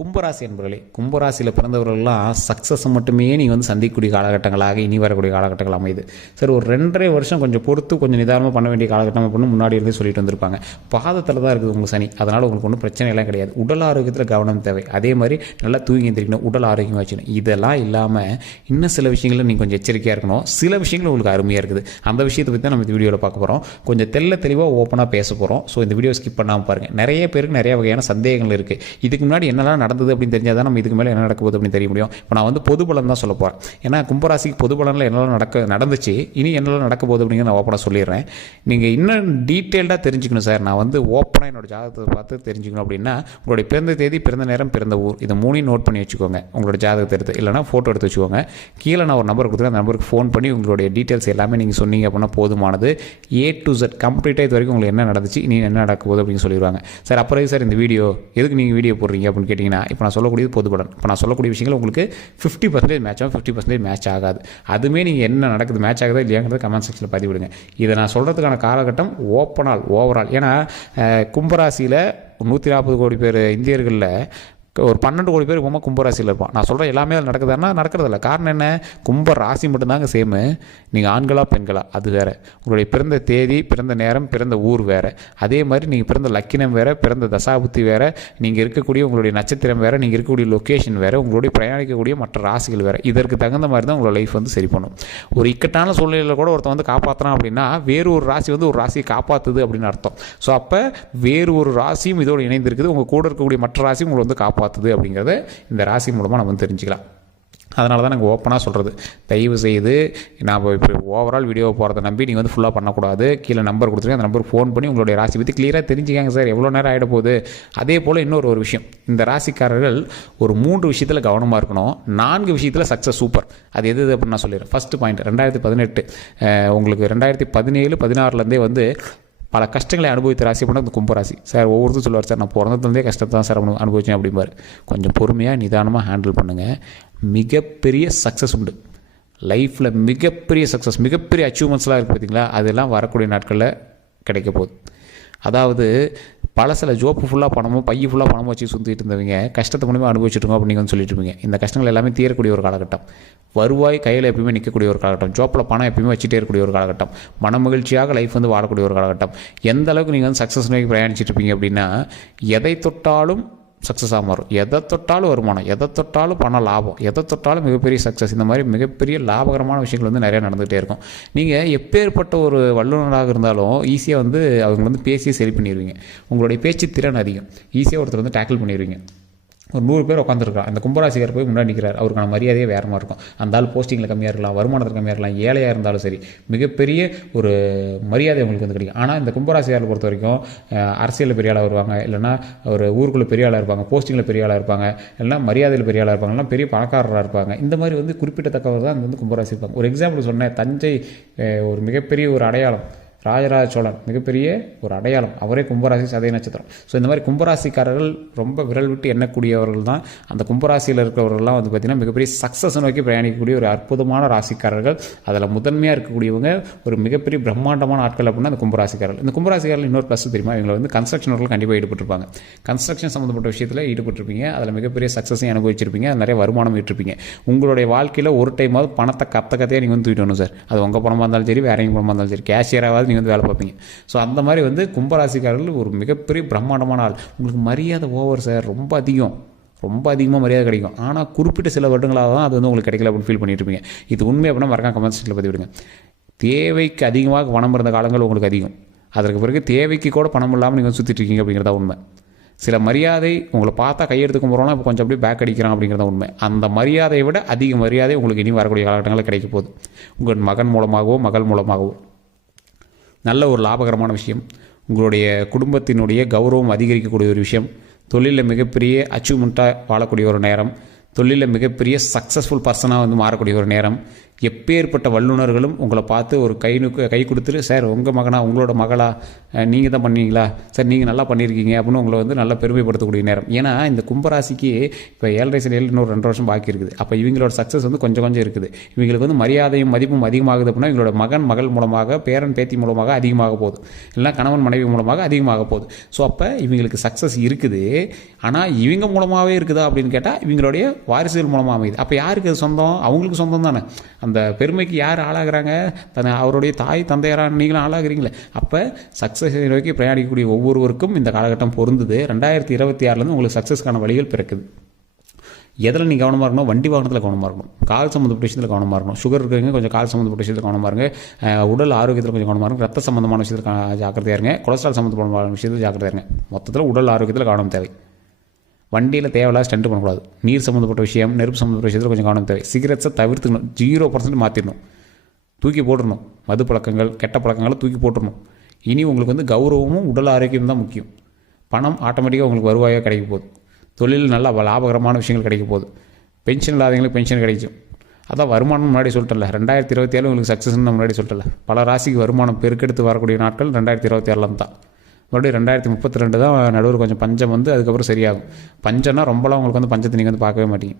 கும்பராசி என்பவர்களே, கும்பராசியில் பிறந்தவர்கள்லாம் சக்ஸஸ் மட்டுமே நீங்கள் வந்து சந்திக்கக்கூடிய காலகட்டங்களாக இனி வரக்கூடிய காலகட்டங்கள் அமையுது. சரி, ஒரு 2.5 வருஷம் கொஞ்சம் பொறுத்து கொஞ்சம் நிதானமாக பண்ண வேண்டிய காலகட்டம் அப்படின்னு முன்னாடி இருந்தே சொல்லிட்டு வந்திருப்பாங்க. பாதத்தில் தான் இருக்குது உங்கள் சனி, அதனால் உங்களுக்கு ஒன்றும் பிரச்சனை எல்லாம் கிடையாது. உடல் ஆரோக்கியத்தில் கவனம் தேவை. அதே மாதிரி நல்லா தூங்கி எந்திரிக்கணும், உடல் ஆரோக்கியமாக வச்சுக்கணும். இதெல்லாம் இல்லாமல் இன்னும் சில விஷயங்களில் நீங்கள் கொஞ்சம் எச்சரிக்கையாக இருக்கணும். சில விஷயங்கள் உங்களுக்கு அருமையாக இருக்குது. அந்த விஷயத்தை பற்றி தான் நம்ம இந்த வீடியோவில் பார்க்க போகிறோம். கொஞ்சம் தெளிவாக ஓப்பனாக பேச போகிறோம். ஸோ இந்த வீடியோ ஸ்கிப் பண்ணாமல் பாருங்கள். நிறைய பேருக்கு நிறைய வகையான சந்தேகங்கள் இருக்குது. இதுக்கு முன்னாடி என்னெல்லாம் நடந்தது அப்படின்னு தெரிஞ்சால் தான் நம்ம இதுக்கு மேலே என்ன நடக்க போகுது அப்படின்னு தெரிய முடியும். இப்போ நான் வந்து பொது பலன் தான் சொல்ல போகிறேன். ஏன்னா கும்பராசிக்கு பொது பலனில் என்னெல்லாம் நடந்துச்சு, இனி என்னெல்லாம் நடக்க போகுது அப்படிங்கிற நான் ஓப்பனாக சொல்லிடுறேன். நீங்கள் இன்னும் டீட்டெயில்டாக தெரிஞ்சுக்கணும் சார், நான் வந்து ஓப்பனாக என்னோட ஜாதகத்தை பார்த்து தெரிஞ்சுக்கணும் அப்படின்னா உங்களுடைய பிறந்த தேதி, பிறந்த நேரம், பிறந்த ஊர், இதை 3 நோட் பண்ணி வச்சுக்கோங்க. உங்களோட ஜாதகத்தை எடுத்து இல்லைனா ஃபோட்டோ எடுத்து வச்சுக்கோங்க. கீழே நான் ஒரு நம்பர் கொடுத்துருக்கேன். அந்த நம்பருக்கு ஃபோன் பண்ணி உங்களுடைய டீட்டெயில்ஸ் எல்லாமே நீங்கள் சொன்னீங்க அப்படின்னா போதுமானது. A to Z கம்ப்ளீட்டாக இது வரைக்கும் உங்களுக்கு என்ன நடந்துச்சு, இனி என்ன நடக்க போகுது அப்படின்னு சொல்லிடுவாங்க. சார் அப்புறம் சார் இந்த வீடியோ எதுக்கு நீங்கள் வீடியோ போடுறீங்க அப்படின்னு கேட்டிங்கன்னா, இப்போ நான் சொல்லக்கூடியது பொது பலன். இப்போ நான் சொல்லக்கூடிய விஷயங்கள் உங்களுக்கு 50% மேட்ச் ஆகும், 50% மேட்ச் ஆகாது. அதுவுமே நீங்கள் என்ன நடக்குது, மேட்ச் ஆகுதா இல்லையாங்கிறது கமெண்ட் செக்ஷனில் பதிவு விடுங்க. இதை நான் சொல்கிறதுக்கான காலகட்டம் ஓவரால். ஏன்னா கும்பராசியில் 140 கோடி பேர் இந்தியர்களில் ஒரு 12 கோடி பேர் கும்பராசியில் இருப்பான். நான் சொல்கிறேன் எல்லாமே அது நடக்குதுன்னா நடக்கிறதில்ல. காரணம் என்ன, கும்ப ராசி மட்டும்தாங்க சேமு. நீங்கள் ஆண்களா பெண்களா அது வேறு, உங்களுடைய பிறந்த தேதி, பிறந்த நேரம், பிறந்த ஊர் வேறு. அதே மாதிரி நீங்கள் பிறந்த லக்கினம் வேறு, பிறந்த தசாபுத்தி வேறு, நீங்கள் இருக்கக்கூடிய உங்களுடைய நட்சத்திரம் வேறு, நீங்கள் இருக்கக்கூடிய லொக்கேஷன் வேறு, உங்களுடைய பிரயாணிக்கக்கூடிய மற்ற ராசிகள் வேறு. இதற்கு தகுந்த மாதிரி தான் உங்களோட லைஃப் வந்து சரி பண்ணும். ஒரு இக்கட்டான சூழ்நிலையில் கூட ஒருத்தன் வந்து காப்பாற்றுறான் அப்படின்னா வேறு ஒரு ராசி வந்து ஒரு ராசியை காப்பாற்றுது அப்படின்னு அர்த்தம். ஸோ அப்போ வேறு ஒரு ராசியும் இதோடு இணைந்திருக்குது. உங்கள் கூட இருக்கக்கூடிய மற்ற ராசியும் உங்களை வந்து காப்பாற்றுது அப்படிங்கிறத இந்த ராசி மூலமாக நம்ம வந்து தெரிஞ்சுக்கலாம். அதனால தான் நாங்கள் ஓப்பனாக சொல்கிறது. தயவு செய்து நான் இப்போ ஓவரால் வீடியோவை போகிறத நம்பி நீங்கள் வந்து ஃபுல்லாக பண்ணக்கூடாது. கீழே நம்பர் கொடுத்துருங்க, அந்த நம்பருக்கு ஃபோன் பண்ணி உங்களுடைய ராசி பற்றி கிளியராக தெரிஞ்சுக்காங்க சார். எவ்வளோ நேரம் ஆகிட போகுது. அதே போல் இன்னொரு விஷயம், இந்த ராசிக்காரர்கள் ஒரு 3 விஷயத்தில் கவனமாக இருக்கணும். 4 விஷயத்தில் சக்ஸஸ் சூப்பர். அது எது அப்படின்னு நான் சொல்லிடுறேன். ஃபஸ்ட்டு பாயிண்ட், 2018 உங்களுக்கு 2017, 16லேருந்தே வந்து பல கஷ்டங்களை அனுபவித்த ராசி அப்படின்னா அந்த கும்பராசி. சார் ஒவ்வொருத்தரும் சொல்லுவார், சார் நான் பிறந்ததுலேருந்தே கஷ்டத்தை தான் சார் அனுபவிச்சேன் அப்படிம்பார். கொஞ்சம் பொறுமையாக நிதானமாக ஹேண்டில் பண்ணுங்கள். மிகப்பெரிய சக்ஸஸ் உண்டு லைஃப்பில். மிகப்பெரிய சக்ஸஸ், மிகப்பெரிய அச்சீவ்மெண்ட்ஸ்லாம் இருக்குது பார்த்தீங்களா, அதெல்லாம் வரக்கூடிய நாட்களில் கிடைக்க போகுது. அதாவது சில ஜோப்பு ஃபுல்லாக பணமும் பைய ஃபுல்லாக பணமும் வச்சு சுற்றிட்டு இருந்தவங்க கஷ்டத்தை மூலமாக அனுபவிச்சுட்டுருங்க அப்படின்னு வந்து சொல்லிட்டு இருப்பீங்க. இந்த கஷ்டங்கள் எல்லாமே தீரக்கூடிய ஒரு காலகட்டம். வருவாய் கையில் எப்பயுமே நிற்கக்கூடிய ஒரு காலகட்டம். ஜோப்பில் பணம் எப்பயுமே வச்சுட்டே இருக்கக்கூடிய ஒரு காலகட்டம். மன மகிழ்ச்சியாக லைஃப் வந்து வாழக்கூடிய ஒரு காலகட்டம். எந்த அளவுக்கு நீங்கள் வந்து சக்ஸஸ் நோக்கி பிரயாணிச்சிட்டு இருப்பீங்க அப்படின்னா, எதை தொட்டாலும் சக்ஸஸாக மாறும். எதை தொட்டாலும் வருமானம், எதை தொட்டாலும் பண லாபம், எதை தொட்டாலும் மிகப்பெரிய சக்ஸஸ். இந்த மாதிரி மிகப்பெரிய லாபகரமான விஷயங்கள் வந்து நிறையா நடந்துகிட்டே இருக்கும். நீங்கள் எப்பேற்பட்ட ஒரு வல்லுநராக இருந்தாலும் ஈஸியாக வந்து அவங்க வந்து பேசி சரி பண்ணிடுவீங்க. உங்களுடைய பேச்சு திறன் அதிகம். ஈஸியாக ஒருத்தர் வந்து டேக்கிள் பண்ணிடுவீங்க. ஒரு 100 பேர் உட்காந்துருக்கான், அந்த கும்பராசிக்கார் போய் முன்னாடி நிற்கிறார். அவருக்கான மரியாதையே வேறு மாதிரி இருக்கும். அந்த ஆள் போஸ்டிங்கில் கம்மியாக இருக்கலாம், வருமானத்தில் கம்மியாக இருக்கலாம், ஏழையாக இருந்தாலும் சரி, மிகப்பெரிய ஒரு மரியாதை உங்களுக்கு வந்து கிடைக்கும். ஆனால் இந்த கும்பராசிக்காரை பொறுத்த வரைக்கும் அரசியலில் பெரிய ஆளாக வருவாங்க, இல்லைனா ஒரு ஊருக்குள்ளே பெரிய ஆளாக இருப்பாங்க, போஸ்டிங்கில் பெரிய ஆளாக இருப்பாங்க, இல்லைனா மரியாதையில் பெரிய ஆளாக இருப்பாங்க, இல்லைனா பெரிய பணக்காரராக இருப்பாங்க. இந்த மாதிரி வந்து குறிப்பிட்டத்தக்கவர் தான் வந்து கும்பராசி இருப்பாங்க. ஒரு எக்ஸாம்பிள் சொன்னேன், தஞ்சை ஒரு மிகப்பெரிய ஒரு அடையாளம், ராஜராஜ சோழன் மிகப்பெரிய ஒரு அடையாளம், அவரே கும்பராசி, சதய நட்சத்திரம். ஸோ இந்த மாதிரி கும்பராசிக்காரர்கள் ரொம்ப விரல் விட்டு எண்ணக்கூடியவர்கள் தான். அந்த கும்பராசியில் இருக்கிறவர்கள்லாம் வந்து பார்த்திங்கன்னா மிகப்பெரிய சக்ஸஸ் நோக்கி பிரயாணிக்கக்கூடிய ஒரு அற்புதமான ராசிக்காரர்கள். அதில் முதன்மையாக இருக்கக்கூடியவங்க ஒரு மிகப்பெரிய பிரம்மாண்டமான ஆட்கள் அப்படின்னா அந்த கும்பராசிக்காரர்கள். இந்த கும்பராசிக்காரர்கள் இன்னொரு ப்ளஸ் தெரியுமா, இவங்களை வந்து கன்ஸ்ட்ரக்ஷன் ஒர்க்கில் கண்டிப்பாக ஈடுபட்டிருப்பாங்க. கன்ஸ்ட்ரக்ஷன் சம்மந்தப்பட்ட விஷயத்தில் ஈடுபட்டிருப்பீங்க. அதில் மிகப்பெரிய சக்ஸஸையும் அனுபவிச்சிருப்பீங்க. அது நிறைய வருமானம் ஈட்டிருப்பீங்க. உங்களுடைய வாழ்க்கையில் ஒரு டைமாவது பணத்தை கத்தையாக நீங்கள் வந்து தூக்கிட்டு வரணும் சார். அது உங்கள் பணமாக இருந்தாலும் சரி, வேற எங்கள் பணமாக இருந்தாலும் சரி, கேஷியராவது நீங்கள் வந்து வேலை பார்ப்பீங்க. ஸோ அந்த மாதிரி வந்து கும்பராசிக்காரர்கள் ஒரு மிகப்பெரிய பிரம்மாண்டமான ஆள். உங்களுக்கு மரியாதை ஓவர் சார், ரொம்ப அதிகமாக மரியாதை கிடைக்கும். ஆனால் குறிப்பிட்ட சில வருடங்களாக தான் அது வந்து உங்களுக்கு கிடைக்கல அப்படின்னு ஃபீல் பண்ணிட்டு இருப்பீங்க. இது உண்மை அப்படின்னா மறக்காம கமெண்ட் செக்ஷனில் பதிவிடுங்க. தேவைக்கு அதிகமாக பணம் இருந்த காலங்கள் உங்களுக்கு அதிகம். அதற்கு பிறகு தேவைக்கு கூட பணம் இல்லாமல் நீங்கள் சுற்றிட்டு இருக்கீங்க அப்படிங்கிறதா உண்மை. சில மரியாதை உங்களை பார்த்தா கையெடுத்துக்க போகிறோம்னா இப்போ கொஞ்சம் அப்படியே பேக் அடிக்கிறான் அப்படிங்கிறத உண்மை. அந்த மரியாதையை விட அதிக மரியாதை உங்களுக்கு இனி வரக்கூடிய காலகட்டங்களில் கிடைக்க போகுது. உங்கள் மகன் மூலமாகவோ மகள் மூலமாகவோ நல்ல ஒரு லாபகரமான விஷயம். உங்களுடைய குடும்பத்தினுடைய கௌரவம் அதிகரிக்கக்கூடிய ஒரு விஷயம். தொழிலில் மிகப்பெரிய அச்சீவ்மெண்ட்டாக வாழக்கூடிய ஒரு நேரம். தொழிலில் மிகப்பெரிய சக்ஸஸ்ஃபுல் பர்சனாக வந்து மாறக்கூடிய ஒரு நேரம். எப்பேற்பட்ட வல்லுநர்களும் உங்களை பார்த்து ஒரு கை கொடுத்துட்டு, சார் உங்கள் மகனா உங்களோட மகளா நீங்கள் தான் பண்ணீங்களா சார், நீங்கள் நல்லா பண்ணியிருக்கீங்க அப்படின்னு உங்களை வந்து நல்லா பெருமைப்படுத்தக்கூடிய நேரம். ஏன்னா இந்த கும்பராசிக்கு இப்போ 7.5 சனியில் இன்னொரு 2 வருஷம் பாக்கி இருக்குது. அப்போ இவங்களோட சக்ஸஸ் வந்து கொஞ்சம் இருக்குது. இவங்களுக்கு வந்து மரியாதையும் மதிப்பும் அதிகமாகுது அப்படின்னா இவங்களோட மகள் மூலமாக, பேரன் பேத்தி மூலமாக அதிகமாக போகுது, இல்லைனா கணவன் மனைவி மூலமாக அதிகமாக போகுது. ஸோ அப்போ இவங்களுக்கு சக்ஸஸ் இருக்குது. ஆனால் இவங்க மூலமாகவே இருக்குதா அப்படின்னு கேட்டால் இவங்களுடைய வாரிசுகள் மூலமாக அமையுது. அப்போ யாருக்கு அது சொந்தம்? அவங்களுக்கு சொந்தம் தானே. அந்த பெருமைக்கு யார் ஆளாகிறாங்க? அவருடைய தாய் தந்தையரான நீங்களும் ஆளாகிறீங்களே. அப்போ சக்ஸஸ் நோக்கி பிரயாணிக்கக்கூடிய ஒவ்வொருவருக்கும் இந்த காலகட்டம் பொருந்துது. 2026 உங்களுக்கு சக்ஸஸ்க்கான வழிகள் பிறக்குது. எதில் நீங்கள் கவனமாக இருக்கணும்? வண்டி வாகனத்தில் கவனமாக இருக்கணும், கால் சம்மந்தப்பட்ட விஷயத்தில் கவனமாக இருக்கணும். சுகர் இருக்கிறவங்க கொஞ்சம் கால் சம்மந்தப்பட்ட விஷயத்தில் கவனமாக இருங்க. உடல் ஆரோக்கியத்தில் கொஞ்சம் கவனமாக இருங்க. ரத்த சம்மந்தமான விஷயத்தில் ஜாக்கிரதையாக இருங்க. கொலஸ்ட்ரால் சம்மந்தமான விஷயத்தில் ஜாக்கிரதையாக இருங்க. மொத்தத்தில் உடல் ஆரோக்கியத்தில் கவனம் தேவை. வண்டியில் தேவையில்லாத ஸ்டண்ட் பண்ணக்கூடாது. நீர் சம்மந்தப்பட்ட விஷயம், நெருப்பு சம்மந்தப்பட்ட விஷயத்தில் கொஞ்சம் கவனம் தேவை. சிகரெட்ஸை தவிர்த்துக்கணும், 0% மாற்றிடணும், தூக்கி போட்டுடணும். மது பழக்கங்கள், கெட்ட பழக்கங்களை தூக்கி போட்டுடணும். இனி உங்களுக்கு வந்து கௌரவமும் உடல் ஆரோக்கியம் தான் முக்கியம். பணம் ஆட்டோமேட்டிக்காக உங்களுக்கு வருவாயாக கிடைக்க போகுது. தொழில் நல்லா லாபகரமான விஷயங்கள் கிடைக்க போகுது. பென்ஷன் இல்லாதவங்களுக்கு பென்ஷன் கிடைக்கும். அதான் வருமானம் முன்னாடி சொல்லிட்டல. 2027 உங்களுக்கு சக்ஸஸ்ன்னு முன்னாடி சொல்லிட்டல. பல ராசிக்கு வருமானம் பெருக்கெடுத்து வரக்கூடிய நாட்கள் 2026 தான். மறுபடியும் 2032 தான் நடுவில் கொஞ்சம் பஞ்சம் வந்து அதுக்கப்புறம் சரியாகும். பஞ்சம்னா ரொம்பலாம் உங்களுக்கு வந்து பஞ்சத்தை நீங்கள் வந்து பார்க்கவே மாட்டீங்க.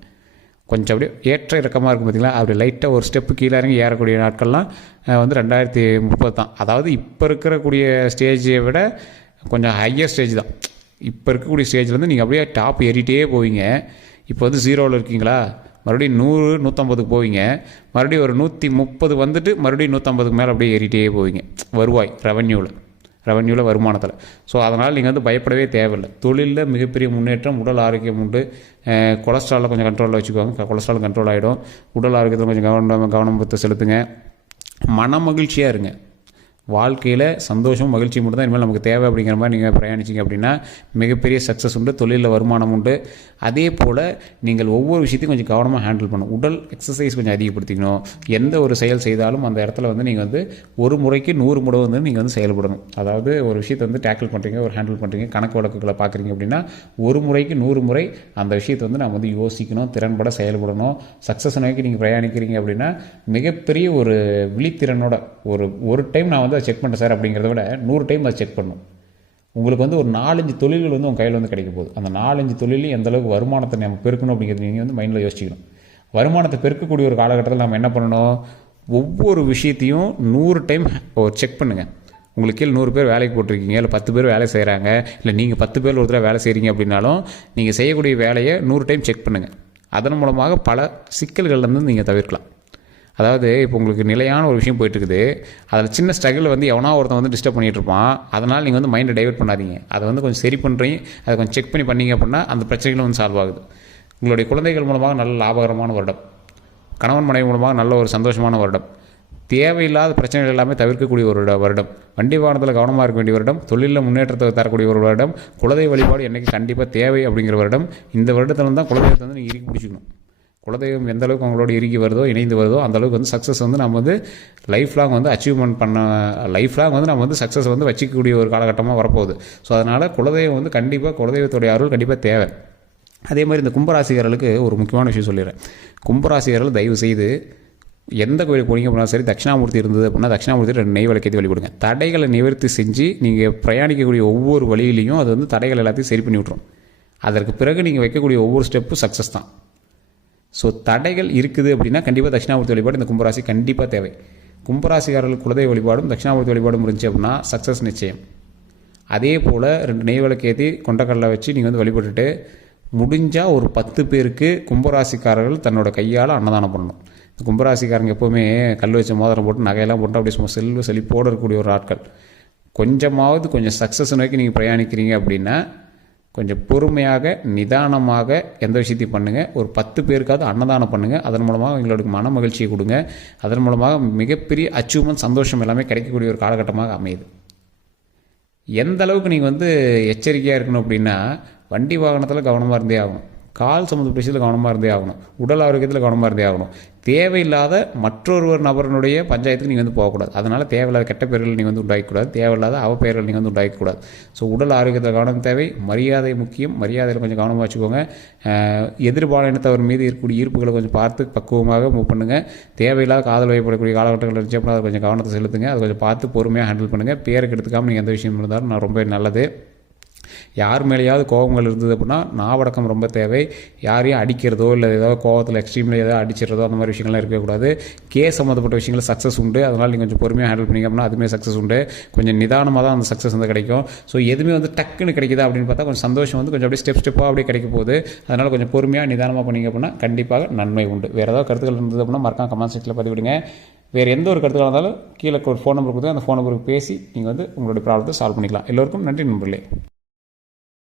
கொஞ்சம் அப்படியே ஏற்ற இறக்கமாக இருக்கும் பார்த்தீங்களா, அப்படி லைட்டாக ஒரு ஸ்டெப்பு கீழே இறங்கி ஏறக்கூடிய நாட்கள்லாம் வந்து 2030 தான். அதாவது இப்போ இருக்கக்கூடிய ஸ்டேஜை விட கொஞ்சம் ஹையர் ஸ்டேஜ் தான். இப்போ இருக்கக்கூடிய ஸ்டேஜ்லேருந்து நீங்கள் அப்படியே டாப் ஏறிட்டே போவீங்க. இப்போ வந்து 0வில் இருக்கீங்களா, மறுபடியும் 100 150க்கு போவீங்க. மறுபடியும் ஒரு 130 வந்துட்டு மறுபடியும் 150க்கு மேலே அப்படியே ஏறிட்டே போவீங்க. வருவாய் ரெவன்யூவில் வருமானத்தில். ஸோ அதனால் நீங்கள் வந்து பயப்படவே தேவையில்லை. தொழிலில் மிகப்பெரிய முன்னேற்றம், உடல் ஆரோக்கியம் உண்டு. கொலஸ்ட்ராலில் கொஞ்சம் கண்ட்ரோலில் வச்சுக்கோங்க. கொலஸ்ட்ரால் கண்ட்ரோல் ஆகிடும். உடல் ஆரோக்கியத்தில் கொஞ்சம் கவனம் செலுத்துங்க. மன மகிழ்ச்சியாக இருங்க. வாழ்க்கையில் சந்தோஷம் மகிழ்ச்சி மட்டும் தான் இனிமேல் நமக்கு தேவை. அப்படிங்கிற மாதிரி நீங்கள் பிரயாணிச்சிங்க அப்படின்னா மிகப்பெரிய சக்ஸஸ் உண்டு. தொழிலில் வருமானம் உண்டு. அதே போல் நீங்கள் ஒவ்வொரு விஷயத்தையும் கொஞ்சம் கவனமாக ஹேண்டில் பண்ணணும். உடல் எக்ஸசைஸ் கொஞ்சம் அதிகப்படுத்திக்கணும். எந்த ஒரு செயல் செய்தாலும் அந்த இடத்துல வந்து நீங்கள் வந்து ஒரு முறைக்கு 100 முறை வந்து நீங்கள் வந்து செயல்படணும். அதாவது ஒரு விஷயத்தை வந்து டேக்கிள் பண்ணுறீங்க, ஒரு ஹேண்டில் பண்ணுறீங்க, கணக்கு வழக்குகளை பார்க்குறீங்க அப்படின்னா ஒரு முறைக்கு 100 முறை அந்த விஷயத்தை வந்து நம்ம வந்து யோசிக்கணும், திறன்பட செயல்படணும். சக்ஸஸ் நோக்கி நீங்கள் பிரயாணிக்கிறீங்க அப்படின்னா மிகப்பெரிய ஒரு விழித்திறனோட ஒரு டைம் நான் வந்து செக் பண்ணுறேன் சார் அப்படிங்கிறத விட 100 டைம் அதை செக் பண்ணணும். உங்களுக்கு வந்து ஒரு 4-5 தொழில்கள் வந்து உங்கள் கையில் வந்து கிடைக்க போகுது. அந்த 4-5 தொழிலையும் எந்த அளவுக்கு வருமானத்தை நம்ம பெருக்கணும் அப்படிங்கிறது நீங்கள் வந்து மைண்டில் யோசிக்கணும். வருமானத்தை பெருக்கக்கூடிய ஒரு காலகட்டத்தில் நம்ம என்ன பண்ணணும்? ஒவ்வொரு விஷயத்தையும் 100 டைம் செக் பண்ணுங்கள். உங்களுக்கு கீழே 100 பேர் வேலைக்கு போட்டிருக்கீங்க, இல்லை 10 பேர் வேலை செய்கிறாங்க, இல்லை நீங்கள் 10 பேர் ஒருத்தர வேலை செய்கிறீங்க அப்படின்னாலும் நீங்கள் செய்யக்கூடிய வேலையை 100 டைம் செக் பண்ணுங்கள். அதன் மூலமாக பல சிக்கல்கள்லேருந்து நீங்கள் தவிர்க்கலாம். அதாவது இப்போ உங்களுக்கு நிலையான ஒரு விஷயம் போயிட்டுருக்குது, அதில் சின்ன ஸ்ட்ரகிள் வந்து எவனா ஒருத்தன் வந்து டிஸ்டர்ப் பண்ணிகிட்டு இருப்பான். அதனால் நீங்கள் வந்து மைண்டை டைவர்ட் பண்ணாதீங்க. அதை வந்து கொஞ்சம் சரி பண்ணுறீங்க, அதை கொஞ்சம் செக் பண்ணீங்க அப்படின்னா அந்த பிரச்சனைகளும் வந்து சால்வ் ஆகுது. உங்களுடைய குழந்தைகள் மூலமாக நல்ல லாபகரமான வருடம், கணவன் மனைவி மூலமாக நல்ல ஒரு சந்தோஷமான வருடம், தேவையில்லாத பிரச்சனைகள் எல்லாமே தவிர்க்கக்கூடிய ஒரு வருடம், வண்டி வாகனத்தில் கவனமாக இருக்க வேண்டிய வருடம், தொழிலில் முன்னேற்றத்தை தரக்கூடிய ஒரு வருடம், குலதெய்வ வழிபாடு என்றைக்கு கண்டிப்பாக தேவை அப்படிங்கிற வருடம். இந்த வருடத்தில் தான் குலதெய்வத்தை வந்து நீங்கள் இறுக்கி பிடிச்சிக்கணும். குலதெய்வம் எந்த அளவுக்கு அவங்களோட இறுக்கி வருதோ, இணைந்து வருதோ, அந்த அளவுக்கு வந்து சக்ஸஸ் வந்து நம்ம வந்து லைஃப் லாங் வந்து அச்சீவ்மெண்ட் லைஃப் லாங் வந்து நம்ம வந்து சக்ஸஸ் வந்து வச்சிக்கக்கூடிய ஒரு காலகட்டமாக வரப்போகுது. ஸோ அதனால் குலதெய்வம் வந்து கண்டிப்பாக குலதெய்வத்துடைய அருள் கண்டிப்பாக தேவை. அதே மாதிரி இந்த கும்பராசிகர்களுக்கு ஒரு முக்கியமான விஷயம் சொல்லிடுறேன். கும்பராசிகர்கள் தயவு செய்து எந்த கோயிலுக்கு போனீங்க அப்படின்னா சரி, தட்சிணாமூர்த்தி இருந்தது அப்படின்னா தட்சிணாமூர்த்தி 2 நெய் விளக்கேற்றி வழிபடுங்க. தடைகளை நிவர்த்தி செஞ்சு நீங்கள் பிரயாணிக்கக்கூடிய ஒவ்வொரு வழியிலையும் அது வந்து தடைகள் எல்லாத்தையும் சரி பண்ணி விட்ரும். அதற்கு பிறகு நீங்கள் வைக்கக்கூடிய ஒவ்வொரு ஸ்டெப்பும் சக்ஸஸ் தான். ஸோ தடைகள் இருக்குது அப்படின்னா கண்டிப்பாக தட்சிணாமூர்த்தி வழிபாடு இந்த கும்பராசி கண்டிப்பாக தேவை. கும்பராசிக்காரர்கள் குலதெய்வ வழிபாடும் தட்சிணாமூர்த்தி வழிபாடும் இருந்துச்சு அப்படின்னா சக்ஸஸ் நிச்சயம். அதே போல் 2 நெய் விளக்கேற்றி கொண்டக்கடலை வச்சு நீங்கள் வந்து வழிபட்டுட்டு முடிஞ்சால் ஒரு 10 பேருக்கு கும்பராசிக்காரர்கள் தன்னோட கையால் அன்னதானம் பண்ணணும். இந்த கும்பராசிக்காரங்க எப்போவுமே கல் வச்ச மோதிரம் போட்டு நகையெல்லாம் போட்டு அப்படியே சும்மா செழிப்போடு இருக்கக்கூடிய ஒரு ஆட்கள். கொஞ்சம் சக்ஸஸ் நோக்கி நீங்கள் பிரயாணிக்கிறீங்க அப்படின்னா கொஞ்சம் பொறுமையாக நிதானமாக எந்த விஷயத்தையும் பண்ணுங்கள். ஒரு 10 பேருக்காவது அன்னதானம் பண்ணுங்கள். அதன் மூலமாக எங்களுக்கு மன மகிழ்ச்சியை கொடுங்க. அதன் மூலமாக மிகப்பெரிய அச்சீவ்மெண்ட், சந்தோஷம் எல்லாமே கிடைக்கக்கூடிய ஒரு காலகட்டமாக அமையுது. எந்த அளவுக்கு நீங்கள் வந்து எச்சரிக்கையாக இருக்கணும் அப்படின்னா வண்டி வாகனத்தில் கவனமாக இருந்தே ஆகும். கால் சம்மந்தப்பட்ட விஷயத்தில் கவனமாக இருந்தே ஆகணும். உடல் ஆரோக்கியத்தில் கவனமாக இருந்தே ஆகணும். தேவையில்லாத மற்றொரு நபரனுடைய பஞ்சாயத்துக்கு நீங்கள் வந்து போகக்கூடாது. அதனால் தேவையில்லாத கெட்ட பெயர்கள் நீங்கள் வந்து உண்டாக்கக்கூடாது. தேவையில்லாத அவப்பெயர்கள் நீங்கள் வந்து உண்டாக்கக்கூடாது. ஸோ உடல் ஆரோக்கியத்தில் கவனம் தேவை. மரியாதை முக்கியம். மரியாதையில் கொஞ்சம் கவனமாக வச்சுக்கோங்க. எதிர்பாலினத்தவர் மீது இருக்கக்கூடிய ஈர்ப்புகளை கொஞ்சம் பார்த்து பக்குவமாக மூவ் பண்ணுங்கள். தேவையில்லாத காதல் வயப்படக்கூடிய காலகட்டங்கள் இருந்துச்சு அப்படின்னா அதை கொஞ்சம் கவனத்தை செலுத்துங்க. அதை கொஞ்சம் பார்த்து பொறுமையாக ஹேண்டில் பண்ணுங்கள். பேருக்கு எடுத்துக்காமல் நீங்கள் எந்த விஷயம் இருந்தாலும் நான் ரொம்ப நல்லது. யார் மேலேயாவது கோபங்கள் இருந்தது அப்படின்னா நாவடக்கம் ரொம்ப தேவை. யாரையும் அடிக்கிறதோ இல்லை ஏதாவது கோபத்தில் எக்ஸ்ட்ரீமில் ஏதாவது அடிச்சிடறதோ அந்த மாதிரி விஷயங்கள்லாம் இருக்கக்கூடாது. கேஸ் சம்மந்தப்பட்ட விஷயங்கள் சக்ஸஸ் உண்டு. அதனால் நீங்கள் கொஞ்சம் பொறுமையாக ஹேண்டில் பண்ணிங்க அப்படின்னா அதுவுமே சக்ஸஸ் உண்டு. கொஞ்சம் நிதானமாக தான் அந்த சக்ஸஸ் வந்து கிடைக்கும். ஸோ எதுவுமே வந்து டக்குன்னு கிடைக்குதா அப்படின்னு பார்த்தா கொஞ்சம் சந்தோஷம் வந்து கொஞ்சம் அப்படியே ஸ்டெப்பாக அப்படியே கிடைக்க போகுது. அதனால் கொஞ்சம் பொறுமையாக நிதானமாக பண்ணிங்க அப்படின்னா கண்டிப்பாக நன்மை உண்டு. வேறு ஏதாவது கருத்துக்கள் இருந்தது அப்படின்னா மறக்காம கமெண்ட் செக்ஷனில் பதிவிடுங்க. வேறு எந்த ஒரு கருத்துக்களாக இருந்தாலும் கீழே ஒரு ஃபோன் நம்பர் கொடுத்து அந்த ஃபோன் நம்பருக்கு பேசி நீங்கள் வந்து உங்களுடைய ப்ராப்ளத்தை சால்வ் பண்ணிக்கலாம். எல்லோருக்கும் நன்றி நண்பர்களே.